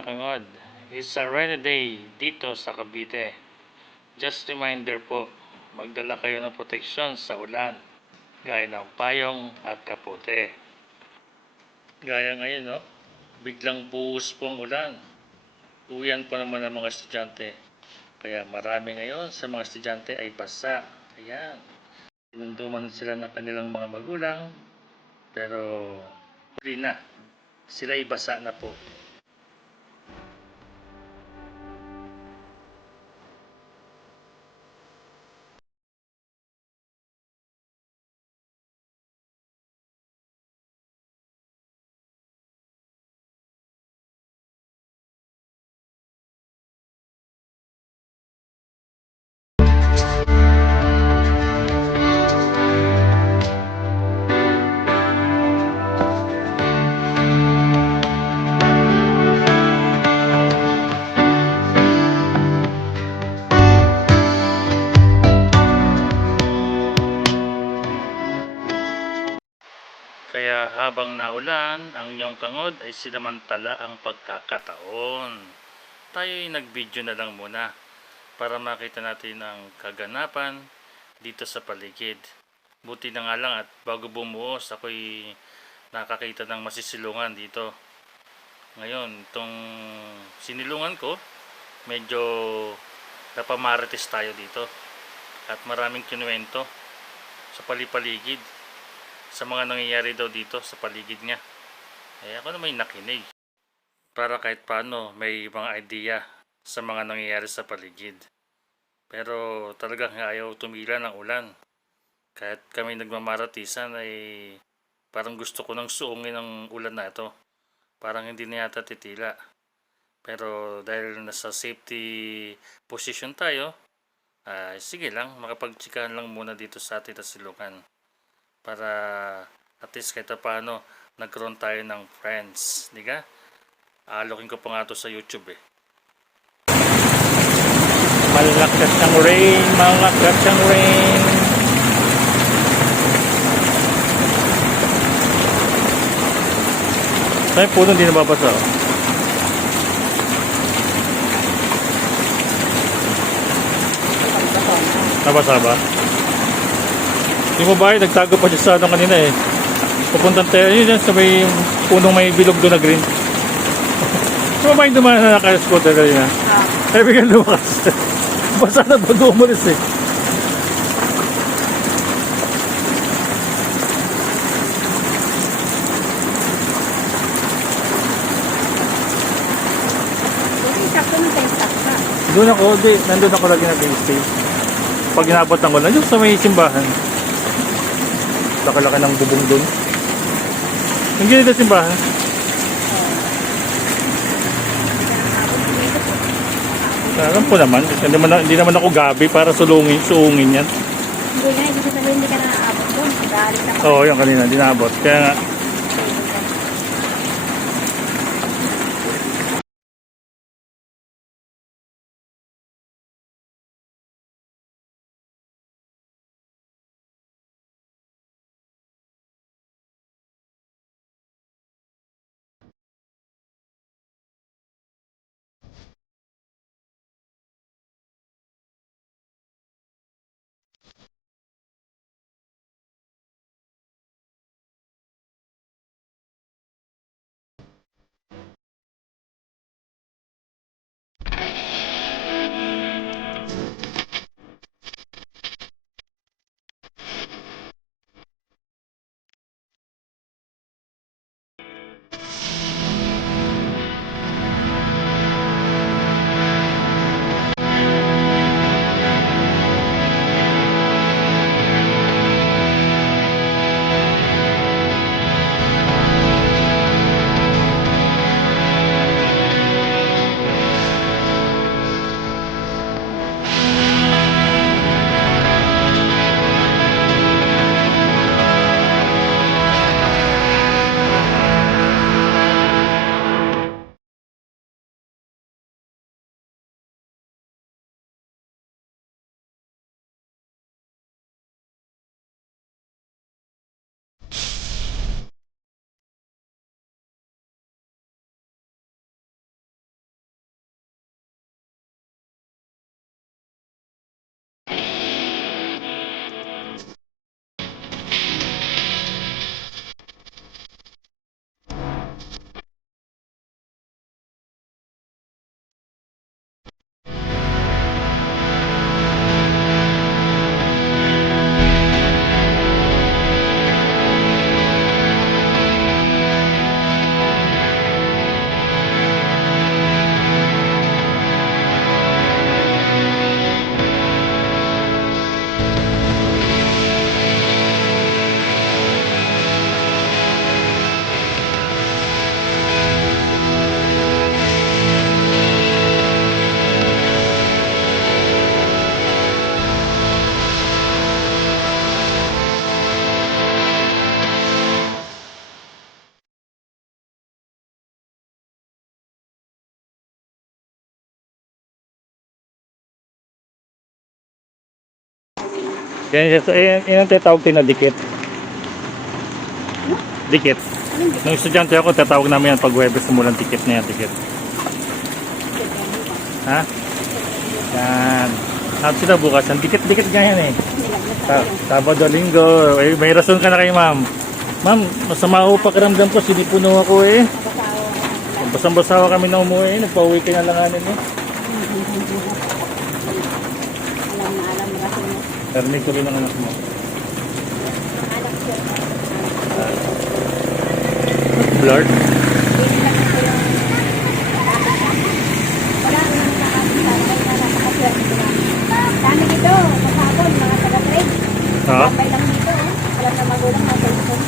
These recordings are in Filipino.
mga kangod. It's a rainy day dito sa Cavite. Just reminder po, magdala kayo ng proteksyon sa ulan, gaya ng payong at kapote. Gaya ngayon, no? Biglang buhos po ang ulan. Uwian po naman ng mga estudyante. Kaya marami ngayon sa mga estudyante ay basa. Ayan. Sinunduman sila ng kanilang mga magulang. Pero huli na. Sila ay basa na po. Kaya habang naulan, ang iyong kangod ay sinamantala ang pagkakataon. Tayo'y nag-video na lang muna para makita natin ang kaganapan dito sa paligid. Buti na nga lang at bago bumuhos ako'y nakakita ng masisilungan dito. Ngayon, itong sinilungan ko, medyo napamarites tayo dito. At maraming kinuwento sa palipaligid sa mga nangyayari daw dito sa paligid niya. Ako na may nakinig para kahit paano may mga idea sa mga nangyayari sa paligid. Pero talagang ayaw tumila ng ulan. Kahit kami nagmamaratisan ay parang gusto ko nang suungin ang ulan na ito. Parang hindi na yata titila. Pero dahil nasa safety position tayo, sige lang, makapagtsikahan lang muna dito sa ating silungan. Para at least kahit paano nagkaroon tayo ng friends, di ka? Alokin ko pa nga to sa YouTube eh. Malakas ang rain, malakas ang rain. Ay, puno hindi nababasa. Nabasa ba? Yung babae, nagtago pa siya sa ano kanina eh. Pupuntang tayo yun sa may punong may bilog doon na green. Yung babae dumaan na naka-scooter kanina. Ay, bigyan lumakas. Basa na bago umalis eh. Doon ako, nandun ako lagi nag-stay. Pag inabot ng ulan, yung sa may simbahan. Laki-laki ng bubong doon. Yung ganito simbahan. Alam po naman, hindi naman ako gabi para suungin yan. Hindi ka naaabot doon. Oo, yung kanina, hindi naabot. Kaya nga, Yan, yan ang tinatawag tayo na dikit. Dikit. Anong dikit? Nung estudyante ako, tatawag namin yan pag Huwebes umulan, dikit na yan, dikit. Ha? Yan. At sila bukas, ang dikit-dikit ganyan eh. Sabado, linggo. Eh, may rason ka na kay ma'am. Ma'am, masama ako pakiramdam ko, sinipuno ako eh. Basang-basawa kami na umuwi, nagpa-uwi ka na langanin eh. Alam na rason mo. Narinig tuloy ng anak mo. Anak ko. Blurred? Wala ko nang nakakaswerte ko na. Dami dito, kapapon, mga taga-trade. Ha? Kapay lang dito, alam na magulang na cellphone.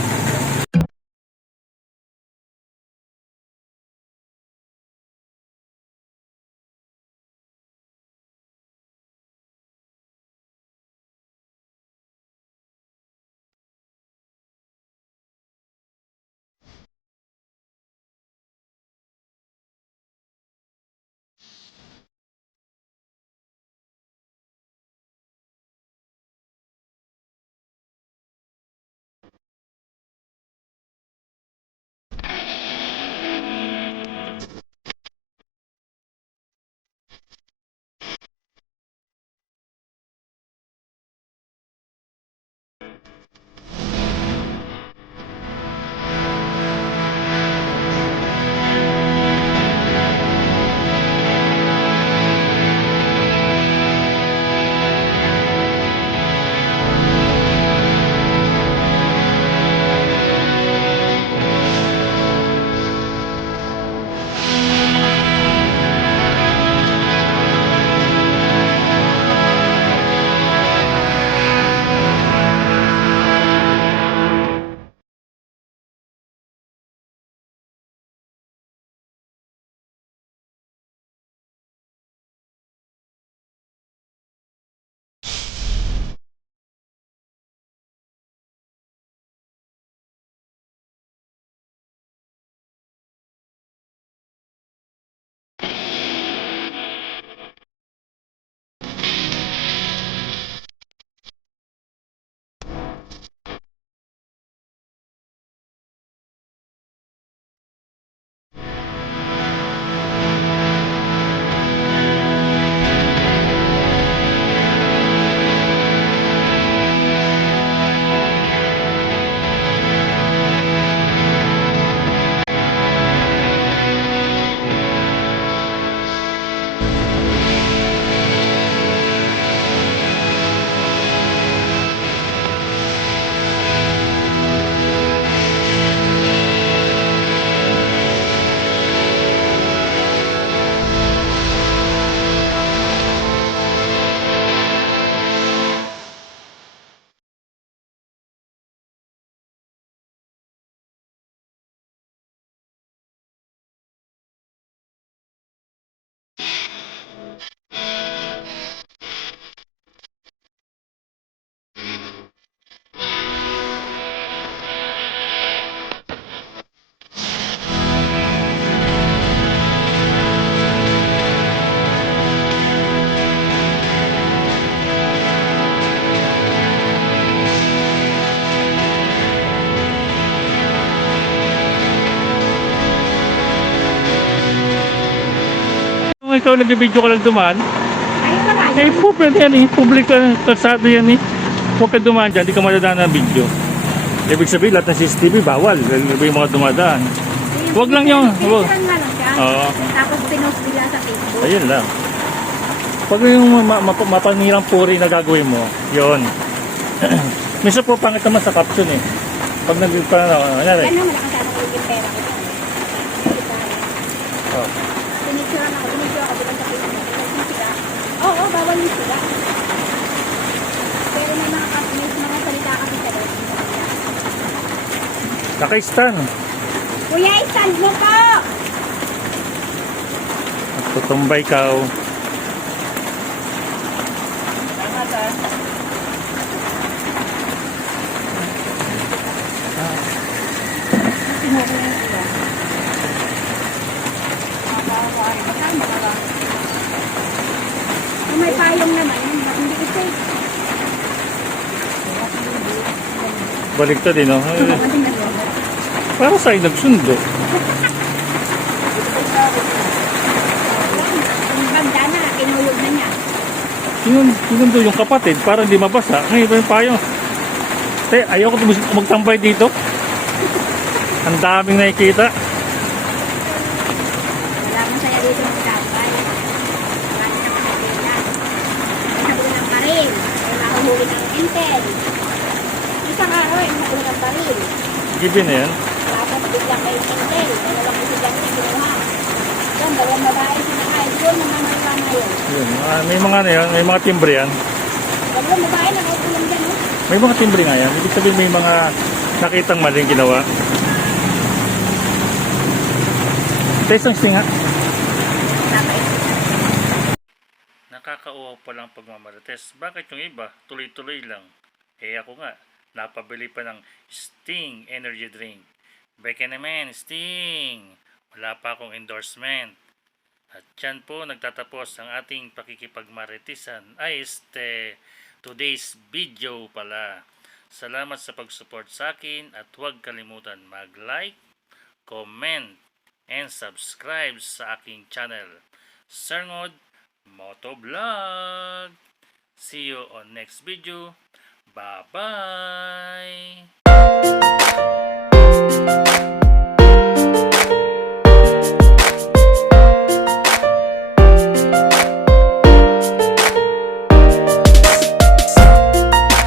Kung ikaw nag-video ka lang dumaan, Ayun na nga. eh po, pwede yan eh. Public kalsado yan eh. Huwag ka dumaan dyan, di ka madadaan ng video. Ibig sabihin, lahat ng CCTV bawal. Dahil yung mga dumadaan. Huwag lang yun. Huwag. Picturean nga lang siya. Oo. Tapos pinost bigla sa Facebook. Ayun lang. Pag yung mapanirang puri na gagawin mo, yun. Minsan po pangit naman sa caption eh. Pag Yan nangyari. naman nakasama ko yung pera ko. Oh. Pinicturean ako bigla sa Facebook. Oo, bawal yung sila. Pero may mga salita kasi sa doon. Naka-stand. Kuya, stand mo po! Tutumbay ka. Tama ba? Sinuko na sila. Kung may payong naman, hindi ito eh. Baliktad din, no? Mating nagawa. Para sa'yo nagsundo. Yung banda na, kinulog na niya. Sinundo yung kapatid para hindi mabasa. Ngayon pa yung payo. Te, ayoko magtambay dito. Ang daming nakikita. Wala mo saya dito ng tambay. Wala na nakakita. Nahabulan pa rin. Ay mahuhuli ng intel. Isang araw ay mahuhuli ng baril. Given na yan. Tapos biglang may intel. Dalawang biglang na kinuha. Yan, dalawang babae sinakay. Doon naman may kama yun. Yun. May mga ano yan, may mga timbre yan. Dalawang babae na kautulang dyan, no? May mga timbre nga yan. Ibig sabihin may mga nakitang maling ginawa. Sa isang stinga. Nakakauhaw pa lang pagmamarites. Bakit yung iba, tuloy-tuloy lang? Eh ako nga, napabili pa ng Sting Energy Drink. Beke naman, Sting! Wala pa akong endorsement. At dyan po nagtatapos ang ating pakikipagmaritisan. Ay, today's video pala. Salamat sa pag-support sa akin at huwag kalimutan mag-like, comment, and subscribe sa aking channel, Sernod Motovlog. See you on next video. Bye-bye!